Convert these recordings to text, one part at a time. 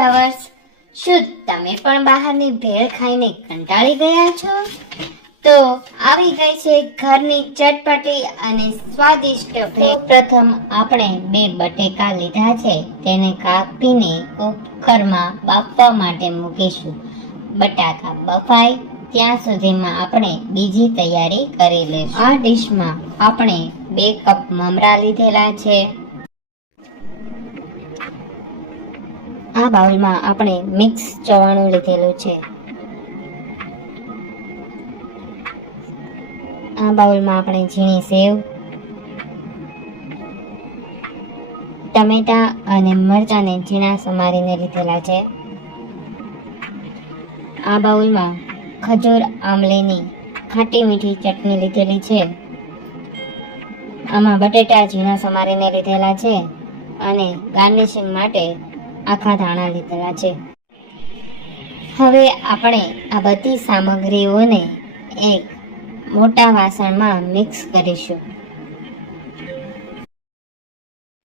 Lovers, શું તમે પણ બહારની ભેળ ખાઈને કંટાળી ગયા છો? તો આવી ગઈ છે ઘરની ચટપટી અને સ્વાદિષ્ટ ભેળ. પ્રથમ આપણે 2 બટેકા લીધા છે, તેને કાપીને કુકરમાં બાફવા માટે મૂકીશું. બટાકા બફાય ત્યાં સુધીમાં આપણે બીજી તૈયારી કરી લઈશું. આ ડીશમાં આપણે 2 કપ મમરા લીધેલા છે. આ બાઉલમાં આપણે મિક્સ ચવાણું લીધેલું છે. આ બાઉલમાં આપણે ઝીણી સેવ, ટમેટા અને મરચાંને ઝીણા સમારીને લીધેલા છે. આ બાઉલમાં ખજૂર આમલીની ખાટી મીઠી ચટણી લીધેલી છે. આમાં બટેટા ઝીણા સમારીને લીધેલા છે અને ગાર્નિશિંગ માટે આખા ધાણા લીધેલા છે. હવે આપણે આ બધી સામગ્રીઓને એક મોટા વાસણમાં મિક્સ કરીશું.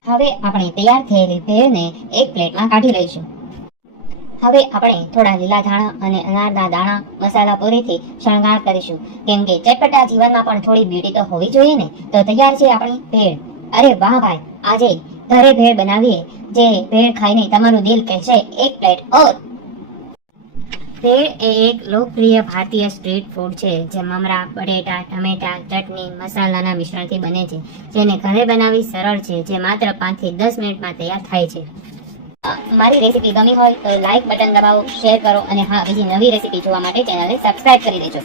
હવે આપણે તૈયાર થયેલી ભેળને એક પ્લેટમાં કાઢી લઈશું. હવે આપણે થોડા લીલા ધાણા અને અનારના દાણા મસાલા પૂરીથી શણગાર કરીશું, કેમ કે ચટપટા જીવનમાં પણ થોડી બ્યુટી તો હોવી જોઈએ ને. તો તૈયાર છે આપણી ભેળ. અરે વાહ ભાઈ, આજે ઘરે ભેળ બનાવીએ, જે ભેળ ખાઈને તમારું દિલ કહેશે એક પ્લેટ ઓર. ભેળ એ એક લોકપ્રિય ભારતીય સ્ટ્રીટ ફૂડ છે, જે મમરા, બટેટા, ટમેટા, ચટણી, મસાલાના મિશ્રણથી બને છે, જેને ઘરે બનાવવી સરળ છે, જે માત્ર 5 થી 10 મિનિટમાં તૈયાર થાય છે. મારી રેસીપી ગમી હોય તો લાઈક બટન દબાવો, શેર કરો અને હા, બીજી નવી રેસીપી જોવા માટે ચેનલને સબસ્ક્રાઇબ કરી દેજો.